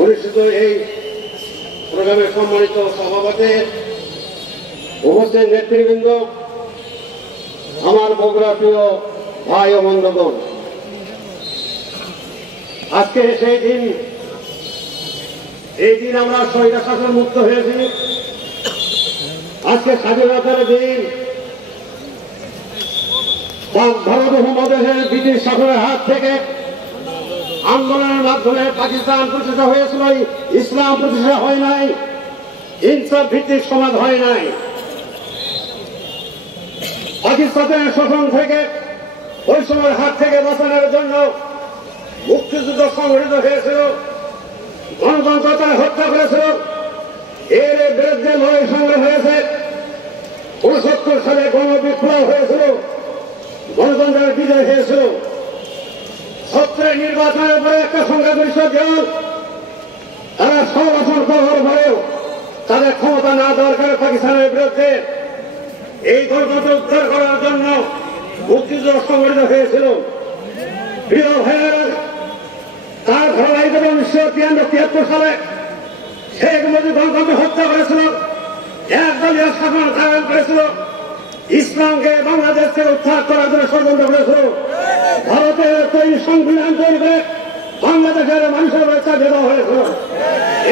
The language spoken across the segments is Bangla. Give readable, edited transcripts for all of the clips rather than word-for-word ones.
অনুষ্ঠিত এই প্রোগ্রামের সম্মানিত সভাপতি, উপস্থিত নেতৃবৃন্দ, আমার বগুড়া প্রিয় ভাই ও বন্ধুগণ, আজকে সেই দিন, এই দিন আমরা স্বৈরশাসন মুক্ত হয়েছি। আজকে স্বাধীনতার দিন। ভারত উপমহাদেশের ব্রিটিশ শাসনের হাত থেকে আন্দোলনের মাধ্যমে পাকিস্তান প্রতিষ্ঠা হয়েছিল, ইসলাম প্রতিষ্ঠা হয় নাই, ইনসাফ ভিত্তিক সমাজ হয় নাই। পাকিস্তানের শোষণ থেকে, ওই সময়ের হাত থেকে বাঁচানোর জন্য মুক্তিযুদ্ধ সংগঠিত হয়েছিল, গণতন্ত্র তারা হত্যা করেছিল, এর বিরুদ্ধে লড়াই সংগ্রাম হয়েছে। ৬৯ সালে গণবিপ্লব হয়েছিল, গণতন্ত্রের বিজয় হয়েছিল। সত্তরের নির্বাচনের পরে একটা সংখ্যাগরিষ্ঠ দল তারা সংগঠন করার পরেও তাদের ক্ষমতা না দেওয়ার কারণে পাকিস্তানের বিরুদ্ধে এই গণতন্ত্র উদ্ধার করার জন্য মুক্তিযুদ্ধ সংগঠিত হয়েছিল। প্রিয় ভাইয়েরা, তার ধারাবাহিকতা ১৯৭৩ সালে শেখ মুজিব গণতন্ত্র হত্যা করেছিল, একদলীয় শাসন কায়েম করেছিল, ইসলামকে বাংলাদেশ থেকে উদ্ধার করার জন্য ষড়যন্ত্র করেছিল। ভারতের তৈরি সংবিধান তৈরি করে বাংলাদেশের মানুষের ব্যবস্থা দেওয়া হয়েছিল।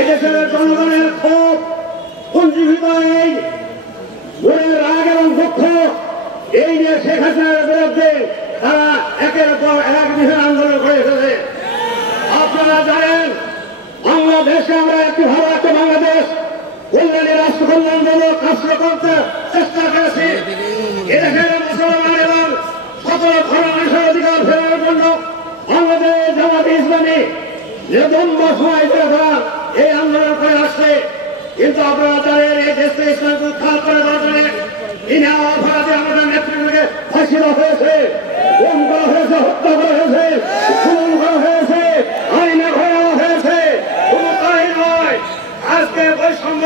এদেশের জনগণের ক্ষোভ পুঞ্জীভূত এই মনের রাগ এবং দুঃখ, এই নিয়ে শেখ হাসিনার বিরুদ্ধে তারা একের পর এক বিষয় আন্দোলন করে এসেছে। আপনারা জানেন, বাংলাদেশে আমরা একটি ভালো একটা বাংলাদেশ কল্যাণী রাষ্ট্র কল্যাণমূলক রাষ্ট্র করতে চেষ্টা করেছি। এদেশের মুসলমান এবং সকল ধর্মের অধিকার ফেরার জন্য বাংলাদেশ জামাতে ইসলামী নির্দম্ব সময় ধরে তারা এই আন্দোলন করে আসছে। কিন্তু আপনারা জানেন, এই দেশে ইসলামকে উদ্ধার করে দেওয়ার জন্য বিনা অপরাধে আমাদের নেতৃত্বকে ফাঁসি দেওয়া হয়েছে, গুম করা হয়েছে, হত্যা করা হয়েছে, খুন করা হয়েছে, আইনে ঘোরানো হয়েছে। শুধু তাই নয়, আজকে বৈষম্য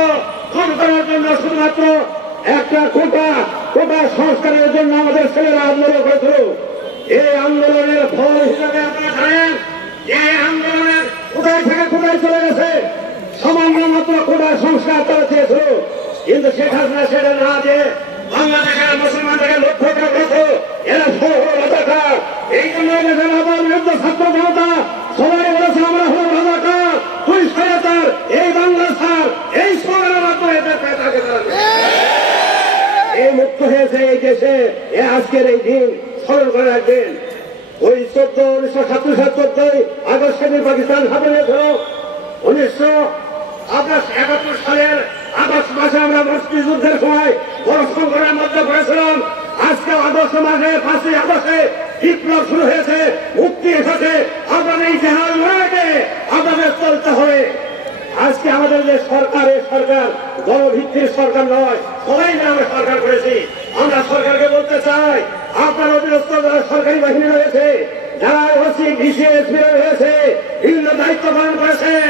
দূর করার জন্য শুধুমাত্র একটা কোটা সংস্কারের জন্য আমাদের ছেলেরা আন্দোলন করেছিল। এই আন্দোলনের ফল হিসাবে আপনারা জানেন, এই আন্দোলনের কোথায় থেকে কোথায় চলে গেছে। সামান্য মাত্র কোটা সংস্কার তারা চেয়েছিল, কিন্তু শেখ হাসিনা সেটা না দিয়ে বাংলাদেশের মুসলমানদেরকে লক্ষ্য করে বলেছে এরা রাজাকার। এই জন্য আবার বিরুদ্ধে ছাত্র জনতা সবাই বলেছে আমরা হল রাজাকার, তুই স্বৈরাচার, এই বাংলা ছাড়, এই স্লোগানের মাধ্যমে এই মুক্ত হয়েছে এই দেশে। আজকের এই দিন স্মরণ করে রাখবেন। ওই 1977 আগস্ট সেদিন পাকিস্তান স্বাধীন হয়েছিল। 1971 সালের আগস্ট মাসে আমরা মুক্তিযুদ্ধের সময় বড় সংকটের মধ্যে পড়েছিলাম। আজকে আগস্ট মাসে 5ই আগস্টে বিপ্লব শুরু হয়েছে, মুক্তি এসেছে। আপনাদের ইতিহাস লড়াইকে আপনাদের চলতে হবে। আজকে আমাদের যে সরকার, এই সরকার গণভিত্তির সরকার নয়, সবাই মিলে আমরা সরকার করেছি। আমরা সরকারকে বলতে চাই, আপনার অধীনস্থ যারা সরকারি বাহিনী রয়েছে, যারা ওসি, ডিসি, এসপি রয়েছে, বিভিন্ন দায়িত্ব পালন করেছেন,